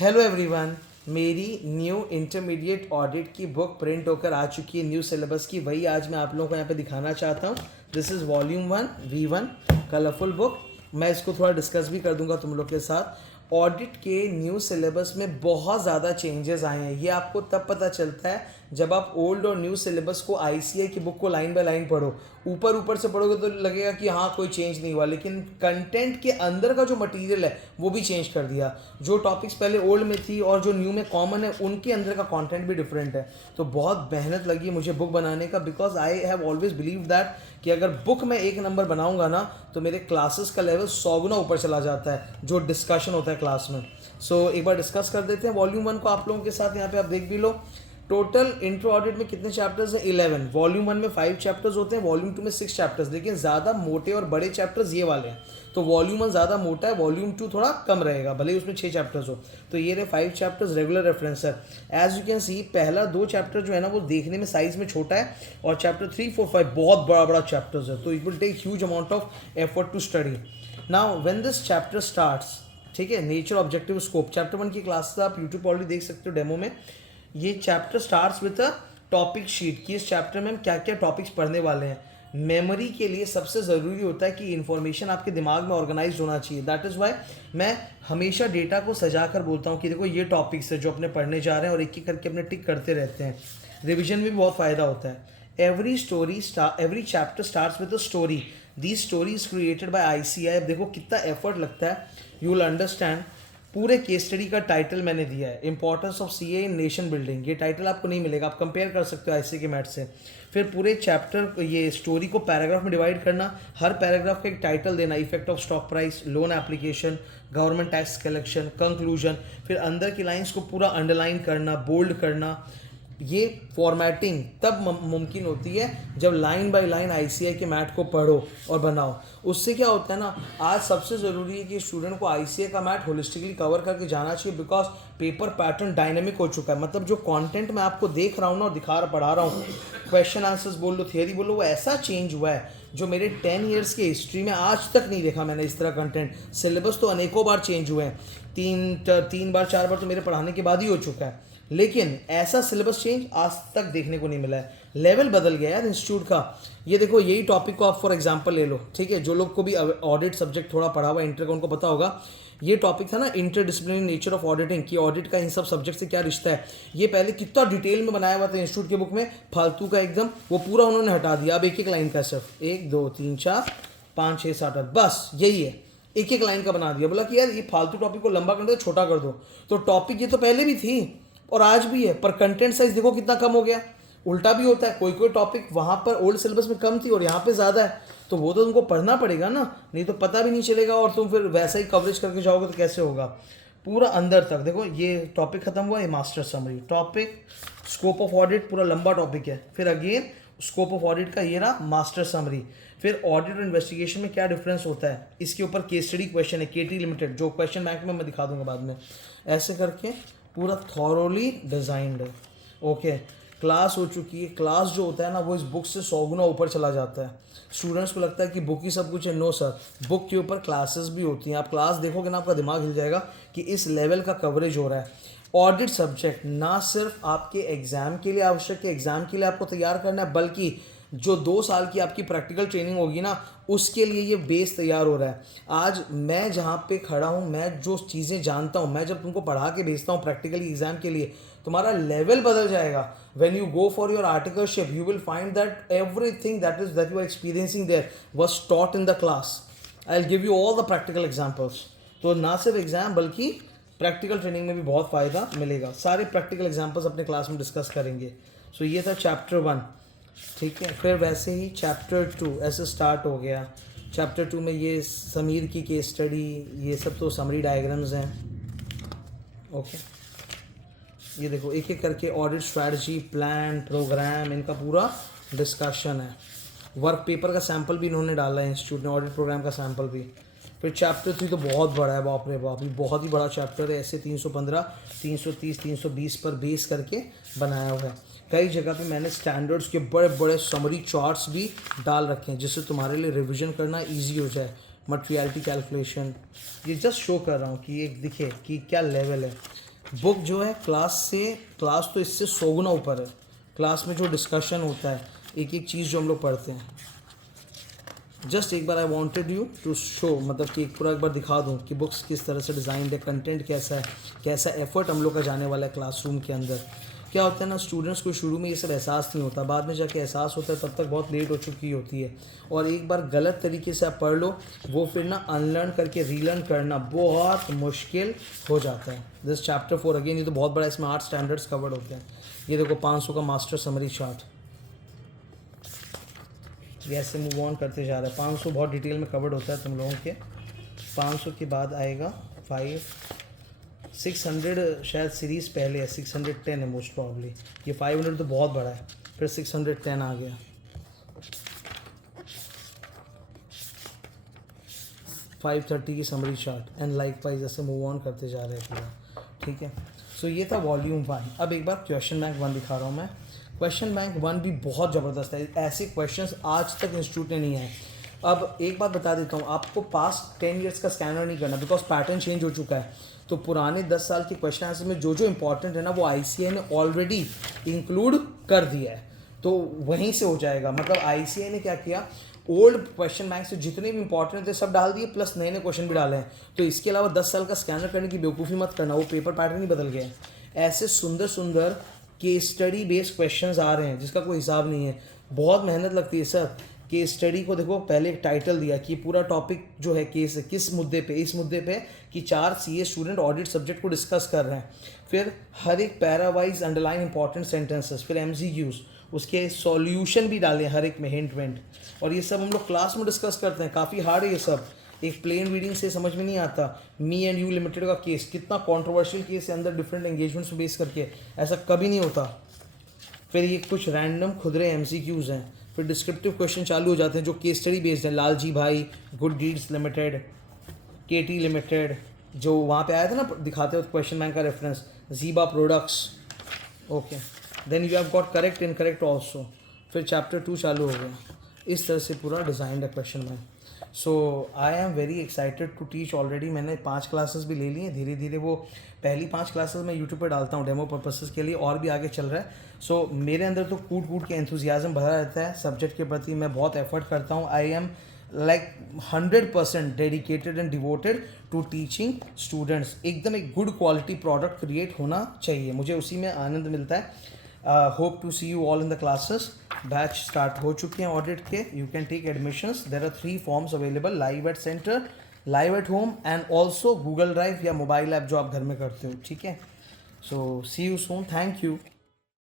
Hello everyone, मेरी new intermediate audit की book print होकर आ चुकी है न्यू सिलेबस की। वही आज मैं आप लोगों को यहाँ पे दिखाना चाहता हूँ। This is volume 1 V1 colourful book. मैं इसको थोड़ा डिस्कस भी कर दूंगा तुम लोग के साथ। ऑडिट के न्यू सिलेबस में बहुत ज़्यादा चेंजेस आए हैं। ये आपको तब पता चलता है जब आप ओल्ड और न्यू सिलेबस को ICAI की बुक को लाइन बाय लाइन पढ़ो। ऊपर ऊपर से पढ़ोगे तो लगेगा कि हाँ कोई चेंज नहीं हुआ, लेकिन कंटेंट के अंदर का जो मटेरियल है वो भी चेंज कर दिया। जो टॉपिक्स पहले ओल्ड में थी और जो न्यू में कॉमन है उनके अंदर का कंटेंट भी डिफरेंट है। तो बहुत मेहनत लगी मुझे बुक बनाने का, because I have always believe that कि अगर बुक में एक नंबर बनाऊंगा ना तो मेरे क्लासेस का लेवल 100 गुना ऊपर चला जाता है जो डिस्कशन होता है क्लास में। सो एक बार डिस्कस कर देते हैं वॉल्यूम 1 को आप लोगों के साथ। यहाँ पे आप देख भी लो, टोटल इंट्रो ऑडिट में कितने चैप्टर्स हैं? 11। वॉल्यूम 1 में 5 चैप्टर्स होते हैं, वॉल्यूम 2 में 6 चैप्टर्स, लेकिन ज़्यादा मोटे और बड़े चैप्टर्स ये वाले हैं। तो वॉल्यूम 1 ज़्यादा मोटा है, वॉल्यूम 2 थोड़ा कम रहेगा, भले ही उसमें 6 चैप्टर्स हो। तो ये रहे 5 चैप्टर्स, रेगुलर रेफरेंस है। एज यू कैन सी पहला 2 चैप्टर जो है ना वो देखने में साइज में छोटा है, और चैप्टर 3, 4, 5 बहुत बड़ा बड़ा चैप्टर्स है। तो it will take huge amount of effort to study. Now when this chapter starts, ठीक है, नेचर ऑब्जेक्टिव स्कोप, चैप्टर 1 की क्लास आप यूट्यूब पर ऑलरेडी देख सकते हो डेमो में। ये chapter starts with a topic sheet कि इस चैप्टर में हम क्या क्या टॉपिक्स पढ़ने वाले हैं। मेमोरी के लिए सबसे ज़रूरी होता है कि इन्फॉर्मेशन आपके दिमाग में ऑर्गेनाइज होना चाहिए। दैट इज़ वाई मैं हमेशा डेटा को सजा कर बोलता हूँ कि देखो ये टॉपिक्स है जो अपने पढ़ने जा रहे हैं, और एक एक करके अपने टिक करते रहते हैं। रिविजन में भी बहुत फ़ायदा होता है। Every chapter starts with a story. The story is created by ICAI। देखो कितना एफर्ट लगता है, यू विल अंडरस्टैंड। पूरे केस स्टडी का टाइटल मैंने दिया है, importance of CA in nation building. ये टाइटल आपको नहीं मिलेगा, आप कंपेयर कर सकते हो ICAI के मैथ से। फिर पूरे चैप्टर ये स्टोरी को पैराग्राफ में डिवाइड करना, हर पैराग्राफ का एक टाइटल देना, effect of stock price, loan application, government tax collection, conclusion. फिर अंदर की लाइंस को पूरा अंडरलाइन करना, बोल्ड करना। ये फॉर्मेटिंग तब मुमकिन होती है जब लाइन बाय लाइन ICAI के मैथ को पढ़ो और बनाओ। उससे क्या होता है ना, आज सबसे ज़रूरी है कि स्टूडेंट को ICAI का मैथ होलिस्टिकली कवर करके जाना चाहिए, बिकॉज पेपर पैटर्न डायनेमिक हो चुका है। मतलब जो कंटेंट मैं आपको देख रहा हूँ ना और पढ़ा रहा हूँ, क्वेश्चन आंसर्स बोल लो, थियरी बोलो, वो ऐसा चेंज हुआ है जो मेरे 10 ईयर्स की हिस्ट्री में आज तक नहीं देखा मैंने इस तरह कंटेंट। सिलेबस तो अनेकों बार चेंज हुए हैं, तीन बार 4 बार तो मेरे पढ़ाने के बाद ही हो चुका है, लेकिन ऐसा सिलेबस चेंज आज तक देखने को नहीं मिला है। लेवल बदल गया यार इंस्टीट्यूट का। ये देखो, यही टॉपिक को आप फॉर एग्जांपल ले लो, ठीक है, जो लोग को भी ऑडिट सब्जेक्ट थोड़ा पढ़ा हुआ इंटर का उनको पता होगा। ये टॉपिक था ना इंटरडिसिप्लिनरी नेचर ऑफ ऑडिटिंग, कि ऑडिट का इन सब सब्जेक्ट से क्या रिश्ता है। ये पहले कितना डिटेल में बनाया हुआ था इंस्टीट्यूट की बुक में, फालतू का एकदम, वो पूरा उन्होंने हटा दिया। अब एक एक लाइन का, सिर्फ 1 2 3 4 5 6 7 8, बस यही है, एक एक लाइन का बना दिया। बोला कि यार ये फालतू टॉपिक को लंबा कर दो, छोटा कर दो। तो टॉपिक ये तो पहले भी थी और आज भी है, पर कंटेंट साइज देखो कितना कम हो गया। उल्टा भी होता है, कोई कोई टॉपिक वहाँ पर ओल्ड सिलेबस में कम थी और यहाँ पे ज़्यादा है, तो वो तो तुमको पढ़ना पड़ेगा ना, नहीं तो पता भी नहीं चलेगा और तुम फिर वैसा ही कवरेज करके जाओगे तो कैसे होगा। पूरा अंदर तक देखो, ये टॉपिक खत्म हुआ, ये master summary topic, scope of audit पूरा लंबा टॉपिक है। फिर अगेन स्कोप ऑफ ऑडिट का ये रहा मास्टर समरी। फिर ऑडिट और इन्वेस्टिगेशन में क्या डिफरेंस होता है, इसके ऊपर केस स्टडी क्वेश्चन है, KT लिमिटेड, जो क्वेश्चन बैंक में मैं दिखा दूंगा बाद में। ऐसे करके पूरा थॉरोली डिजाइंड है। ओके, क्लास हो चुकी है। क्लास जो होता है ना वो इस बुक से 100 गुना ऊपर चला जाता है। स्टूडेंट्स को लगता है कि बुक ही सब कुछ है। नो सर, बुक के ऊपर क्लासेस भी होती हैं। आप क्लास देखोगे ना आपका दिमाग हिल जाएगा कि इस लेवल का कवरेज हो रहा है। ऑडिट सब्जेक्ट ना सिर्फ आपके एग्ज़ाम के लिए आवश्यक है, एग्ज़ाम के लिए आपको तैयार करना है, बल्कि जो 2 साल की आपकी प्रैक्टिकल ट्रेनिंग होगी ना उसके लिए ये बेस तैयार हो रहा है। आज मैं जहाँ पे खड़ा हूँ, मैं जो चीज़ें जानता हूँ, मैं जब तुमको पढ़ा के भेजता हूँ प्रैक्टिकली एग्जाम के लिए, तुम्हारा लेवल बदल जाएगा। When you go for your articleship you will find that everything that you are experiencing there was taught in the class. I will give you all the practical examples. तो ना सिर्फ exam बल्कि practical training में भी बहुत फ़ायदा मिलेगा। सारे प्रैक्टिकल एग्जाम्पल्स अपने क्लास में डिस्कस करेंगे। सो ये था चैप्टर 1, ठीक है। फिर वैसे ही चैप्टर 2 ऐसे स्टार्ट हो गया। चैप्टर 2 में ये समीर की केस स्टडी, ये सब तो समरी डायग्राम्स हैं। ओके, ये देखो एक एक करके ऑडिट स्ट्रैटेजी, प्लान, प्रोग्राम, इनका पूरा डिस्कशन है। वर्क पेपर का सैम्पल भी इन्होंने डाला है इंस्टीट्यूट ने, ऑडिट प्रोग्राम का सैम्पल भी। फिर चैप्टर 3 तो बहुत बड़ा है, बाप रे बाप, ये बहुत ही बड़ा चैप्टर है। ऐसे 315, 330, 320 पर बेस करके बनाया हुआ है। कई जगह पे मैंने स्टैंडर्ड्स के बड़े बड़े समरी चार्ट्स भी डाल रखे हैं जिससे तुम्हारे लिए रिवीजन करना इजी हो जाए। मटेरियलिटी कैलकुलेशन, ये जस्ट शो कर रहा हूँ कि एक दिखे कि क्या लेवल है। बुक जो है क्लास तो इससे 100 गुना ऊपर है। क्लास में जो डिस्कशन होता है, एक एक चीज़ जो हम लोग पढ़ते हैं, जस्ट एक बार I wanted you to show, मतलब कि एक पूरा एक बार दिखा दूँ कि बुक्स किस तरह से डिज़ाइन है, कंटेंट कैसा है, कैसा एफर्ट हम लोग का जाने वाला है क्लासरूम के अंदर। क्या होता है ना, स्टूडेंट्स को शुरू में ये सब एहसास नहीं होता, बाद में जाके एहसास होता है, तब तक बहुत लेट हो चुकी होती है। और एक बार गलत तरीके से आप पढ़ लो, वो फिर ना अनलर्न करके रीलर्न करना बहुत मुश्किल हो जाता है। दिस चैप्टर 4 अगेन, ये तो बहुत बड़ा, इसमें 8 स्टैंडर्ड्स कवर्ड होते हैं। ये देखो 500 का मास्टर समरी चार्ट, ये ऐसे मूव ऑन करते जा रहा है। 500 बहुत डिटेल में कवर्ड होता है तुम लोगों के। 500 के बाद आएगा 600 शायद सीरीज़ पहले है, 610 है मोस्ट प्रॉब्ली। ये 500 तो बहुत बड़ा है, फिर 610 आ गया। 530 की summary chart and like wise ऐसे मूव ऑन करते जा रहे हैं पूरा, ठीक है। सो ये था वॉल्यूम 1। अब एक बार क्वेश्चन बैंक 1 दिखा रहा हूँ मैं। क्वेश्चन बैंक 1 भी बहुत ज़बरदस्त है, ऐसे क्वेश्चंस आज तक इंस्टीट्यूट ने नहीं है। अब एक बात बता देता हूँ, आपको पास्ट 10 ईयर्स का स्कैनर नहीं करना, बिकॉज पैटर्न चेंज हो चुका है। तो पुराने 10 साल के क्वेश्चन आंसर में जो जो इंपॉर्टेंट है ना, वो ICAI ने ऑलरेडी इंक्लूड कर दिया है, तो वहीं से हो जाएगा। मतलब ICAI ने क्या किया, ओल्ड क्वेश्चन बैंक से जितने भी इंपॉर्टेंट थे सब डाल दिए, प्लस नए नए क्वेश्चन भी डाले हैं। तो इसके अलावा 10 साल का स्कैनर करने की बेवकूफ़ी मत करना, वो पेपर पैटर्न ही बदल गया है। ऐसे सुंदर सुंदर केस स्टडी बेस्ड क्वेश्चंस आ रहे हैं जिसका कोई हिसाब नहीं है, बहुत मेहनत लगती है सर। केस स्टडी को देखो, पहले एक टाइटल दिया कि पूरा टॉपिक जो है केस है, किस मुद्दे पे, इस मुद्दे पे कि 4 CA स्टूडेंट ऑडिट सब्जेक्ट को डिस्कस कर रहे हैं। फिर हर एक पैरावाइज अंडरलाइन इंपॉर्टेंट सेंटेंसेस, फिर MCQs, उसके सॉल्यूशन भी डाले हर एक में, हिंट वेंट। और ये सब हम लोग क्लास में डिस्कस करते हैं, काफ़ी हार्ड है ये सब, एक प्लेन रीडिंग से समझ में नहीं आता। मी एंड यू लिमिटेड का केस कितना कंट्रोवर्शियल केस है, अंदर डिफरेंट एंगेजमेंट्स बेस करके, ऐसा कभी नहीं होता। फिर ये कुछ रैंडम खुदरे MCQs हैं, फिर डिस्क्रिप्टिव क्वेश्चन चालू हो जाते हैं जो केस स्टडी बेस्ड है। Lalji bhai, good deeds limited, KT limited, जो वहाँ पे आया था ना, दिखाते हो क्वेश्चन बैंक का reference, Jiba products, okay. Then you have got correct incorrect also. फिर चैप्टर 2 चालू हो गया। इस तरह से पूरा डिज़ाइन है question bank. So I am very excited to teach. Already मैंने 5 क्लासेस भी ले ली हैं, धीरे धीरे वो पहली 5 क्लासेस मैं यूट्यूब पे डालता हूँ डेमो पर्पसेस के लिए, और भी आगे चल रहा है। सो मेरे अंदर तो कूट कूट के एंथुजियाज्म भरा रहता है सब्जेक्ट के प्रति, मैं बहुत एफर्ट करता हूँ। I am like 100% dedicated and devoted to teaching students. एकदम एक गुड क्वालिटी प्रोडक्ट क्रिएट होना चाहिए, मुझे उसी में आनंद मिलता है। Hope to see you all in the classes. Batch start हो चुके हैं ऑडिट के, you can take admissions. There are 3 forms available, live at centre, live at home and also Google drive या मोबाइल ऐप जो आप घर में करते हो, ठीक है। So see you soon, thank you.